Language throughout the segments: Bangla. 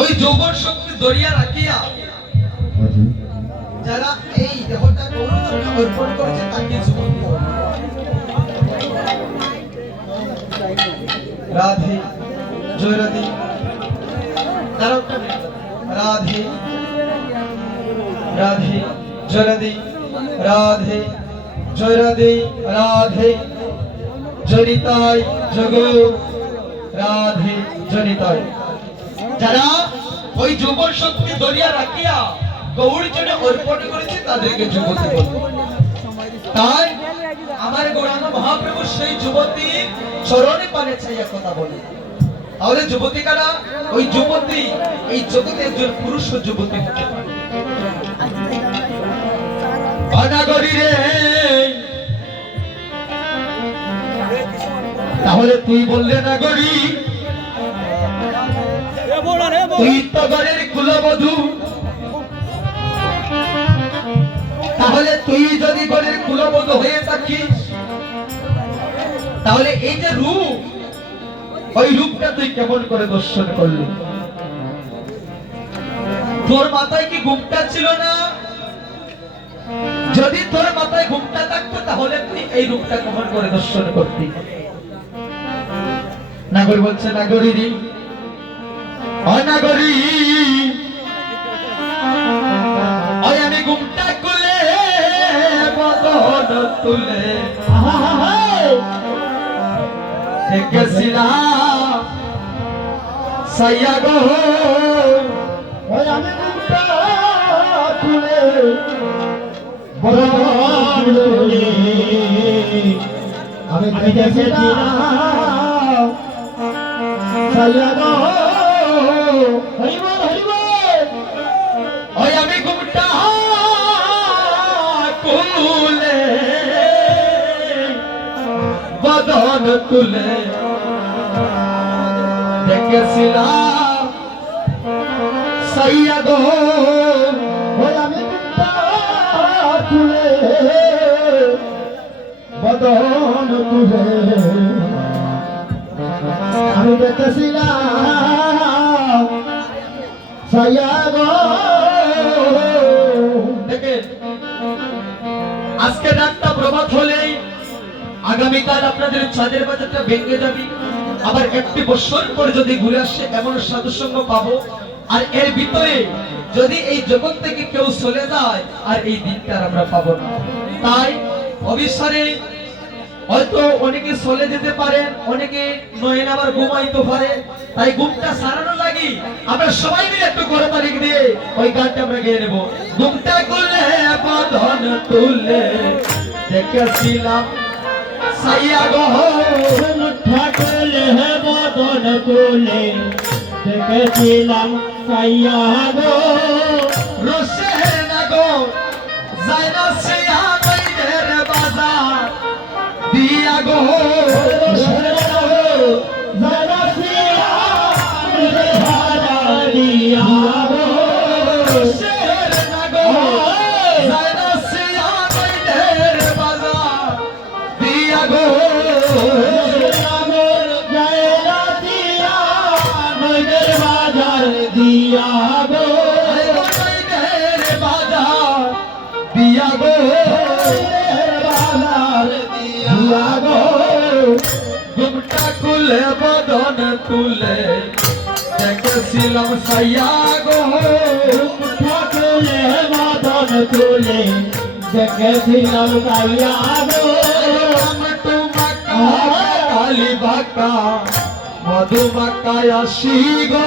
ওই যৌবন শক্তি দরিয়া রাখিয়া যারা এই দেহটা গৌরচরণে অর্পণ করেছে তাকে যুবতী বলে। রাধে জয় রাধে, রাধে রাধে জয় রাধে, রাধে জয় রাধে, রাধে জনিতাই জগৎ, রাধে জনিতাই। যারা ওই যুবন শক্তি দরিয়া রাখিয়া গৌর জন্য অর্পণ করেছে তাদেরকে যুবতী বলে। তাই আমার গৌরাঙ্গ মহাপ্রভু সেই যুবতী চরণে পানে ছাইয়া কথা বলে। তাহলে যুবতী কারা? ওই যুবতী এই জগতে একজন পুরুষ ও যুবতী হতে পারে। অনাগরী রে, তাহলে তুই বললে নাগরী, তুই তো গরের কুলবধূ, তাহলে তুই যদি গরের কুলবধূ হয়ে থাকিস তাহলে এই যে রূপ, ওই রূপটা তুই কেমন করে দর্শন করলি? তোর মাথায় কি ঘুমটা ছিল না? যদি তোর মাথায় ঘুমটা থাকতো তাহলে তুই এই রূপটা কেমন করে দর্শন করতি? নাগরী বলছে, নাগরী রে, অনাগরী, ওই আমি ঘুমটা খুলে বদন তুলে দেখেছিলাম সাইয়া গো, ওই আমি ঘুমটা খুলে বদন তুলে আমি দেখেছিলাম সাইয়া গো, হরিবল হরিবল, ওই আমি ঘুমটা খুলে বদন তুলে দেখেছিলাম সাইয়া গো, ওই আমি ঘুমটা খুলে বদন তুলে আমি দেখেছিলাম সাইয়া গো। দেখেন, আজকে রাতটা প্রভাত হলেই আগামীকাল আপনাদের চাঁদের বাজারটা ভেঙে যাবে। আবার একটি বছর পর যদি ঘুরে আসে এমন সাধুসঙ্গ পাবো। আর এর ভিতরে যদি এই জগৎ থেকে কেউ চলে যায় আর এই দিনটা আমরা পাবো না। তাই অবিচারে হয়তো অনেকে চলে যেতে পারেন, অনেকে নয়ন আবার ঘুমাইতে পারে। তাই ঘুমটা সারানো লাগি আমরা সবাই মিলে একটু করে তারিখ দিয়ে ওই গানটা আমরা গেয়ে নেবো। ঘুমটা খুলে বদন তুলে দেখেছিলাম সাইয়া গো, ঘুমটা খুলে বদন তুলে দেখেছিলাম সাইয়া গো, রসে না গো যায় না সিয়া বাইরের বাজার দিয়া গো, রসে না গো যায় না সিয়া বাইরের বাজার দিয়া গো, রসে না গো যায় না সিয়া বাইরের বাজার দিয়া গো, দিয়া গো, বাজার দিয়া গো, বাজার দিয়া গো, ঘুমটা খুলে বদন তুলে দেখেছিলাম সাইয়া গো, ঘুমটা খুলে বদন তুলে দেখেছিলাম সাইয়া গো, কালী বাঁকা মধুমাকায় আসি গো,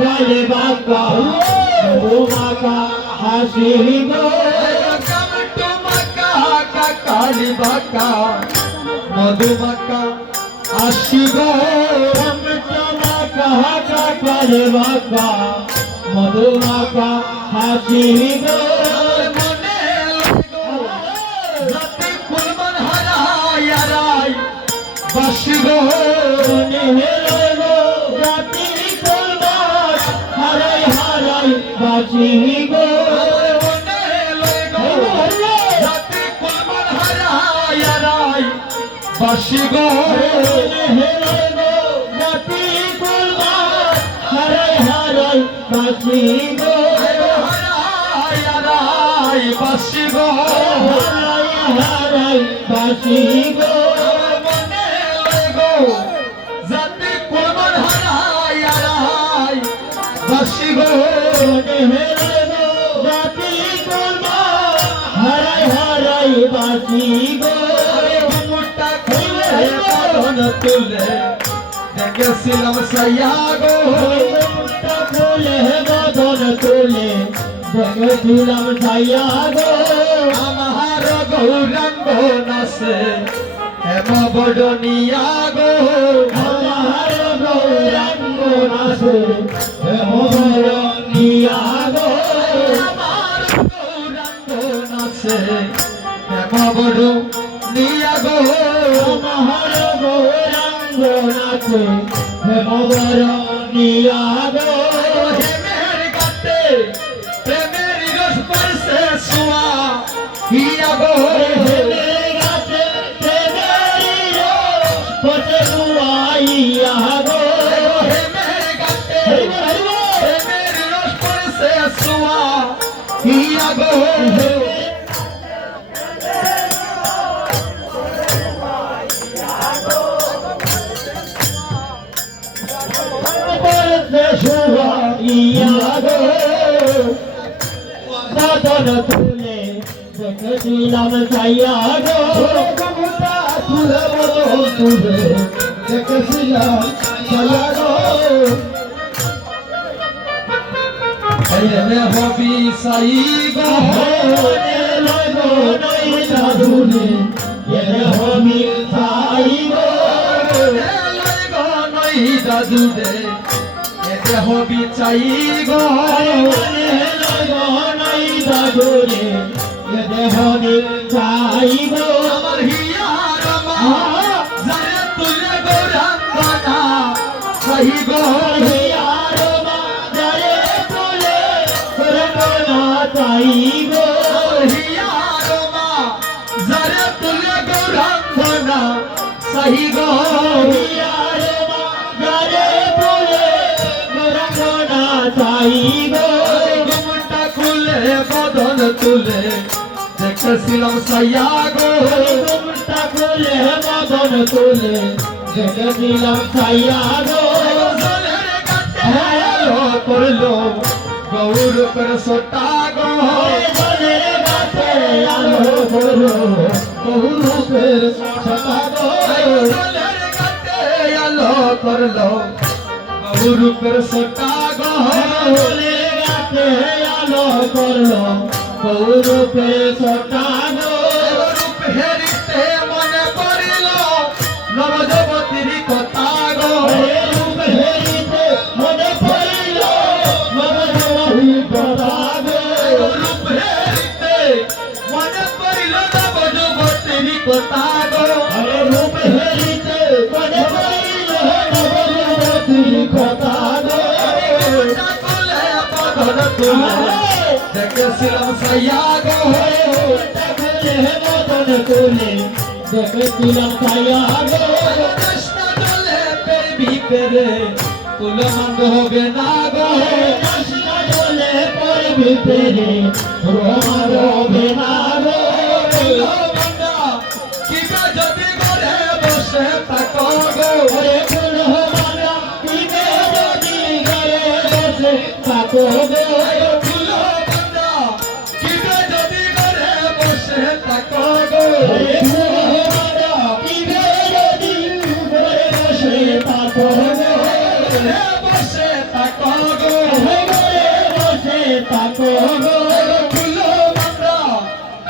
কালী বাঁকা মধুমাকা হাসি গো, কালী বাঁকা মধুমাকা আসি গো, কালী বাঁকা মধুমাকা হাসি গো, বাসি গো রাতি কলমাস হারাই হারাই বাসি গো, রাতি কলমাস হারাই হারাই বাসি গো, রাতি কলমাস গো হারাই হারাই বাসি গো হারাই হারাই বাসি গো আমার মনে লয় গো জাতি কুলমান হারাই হারাই বাসি গো মনে হেরে গো জাতি কুলমা হারাই হারাই বাসি গো মুটা খুলে বদন তুলে দেখেছিলাম সাইয়া গো মুখটা খুলে বদন তুলে দেখেছিলাম সাইয়া গো আমার গৌরাঙ্গ নাচে হেম বডনিয়া গো আমার গৌরাঙ্গ নাচে হেমবর নিয়া গো আমার গৌরাঙ্গ নাচে হেম বডনিয়া গো আমার গৌরাঙ্গ নাচে হেমবর নিয়া গো হেমের গাতে প্রেমের রস পরছে সুয়া হিয়া গো হেমের গাছে প্রেমেরই রস পচে গুয়াইয়া গো হেমের গাতে হরিবো হরিবো প্রেমের রস পরছে সুয়া হিয়া গো পরছে শুয়াইয়া গো বদন তুলে দেখেছিলাম সাইয়া গো মুটা খুলে বদন তুলে দেখেছিলাম সাইয়া গো হেলে হবি সাই গো মনে লয় গো নই দাদুনে এরে হমি সাই গো হেলে গো নই দাদু দে এতে হবি চাই গো মনে লয় গো নই দাদুনে এরে হমি সাই গো আমার হিয়ার মা যারে তুলে গৌরাঙ্গনা সাই গো আর বাজারে তুলে রঙ্গনা চাই গো আমার হিয়ার মা যারে তুলে গৌরাঙ্গনা সাই গো আর বাজারে তুলে রঙ্গনা চাই গো ঘুমটা খুলে বদন তুলে দেখেছিলাম সাইয়া গো মুখটা খুলে বদন তুলে দেখেছিলাম সাইয়া গো জলের কাটে আলো করলো গৌর per সোটা গো জলের গাছে আলো করো বহুরূপের ছটা গো জলের কাটে আলো করলো গৌর per সোটা গো জলের গাছে আলো করলো বহুরূপের ছটা গো রূপ হেরিতে মনে পড়িল নবযুবতীর কথা গো রূপ হেরিতে মনে পড়িল নবযুবতী কথা গো রূপ হেরিতে মনে পড়িল নবযুবতীর কথা গো আরে রূপ হেরিতে মনে পড়িল নবযুবতীর কথা গো ঘুমটা খুলে বদন তুলে দেখেছিলাম সাইয়া গো বদন তুলে দেখেছিলাম সাইয়া গো কৃষ্ণ জলে পেরবি পেরে কুলমন্দ হবে না গো কৃষ্ণ জলে পড়বি পেরে রোমার হবে না গো কুলমন্দ কিবা যদি ঘরে বসে থাকো গো ওরে ফুল হমারা পিবে যদি গলে বসে থাকো গো কুলমন্দ কিবা যদি ঘরে বসে থাকো গো ওরে ফুল হমারা পিবে যদি গলে বসে থাকো গো ঘরে বসে থাকো গো গলে বসে থাকো গো কুলমন্দ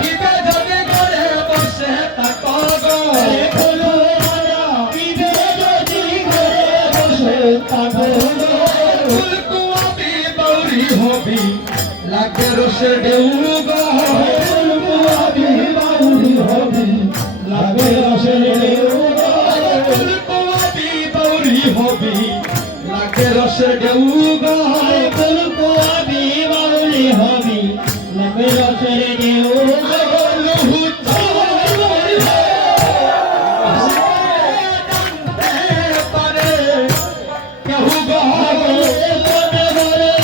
কিবা যদি ঘরে বসে থাকো গো ওরে ফুল হমারা পিবে যদি গলে বসে থাকো গো ফুলকুয়াবি বৌরি হবি লাগে রসে ঢেউ গো ফুলকুয়াবি বাউরি হবি লাগে রসের ঢেউ গো ফুলকুয়াবি বৌরি হবি লাগে রসে ঢেউ গো ফুলকুয়াবি বাউরি হবি লাগে রসের ঢেউ গো লহু চৌরি পারে কেহু গো মনে বলে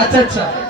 আচ্ছা আচ্ছা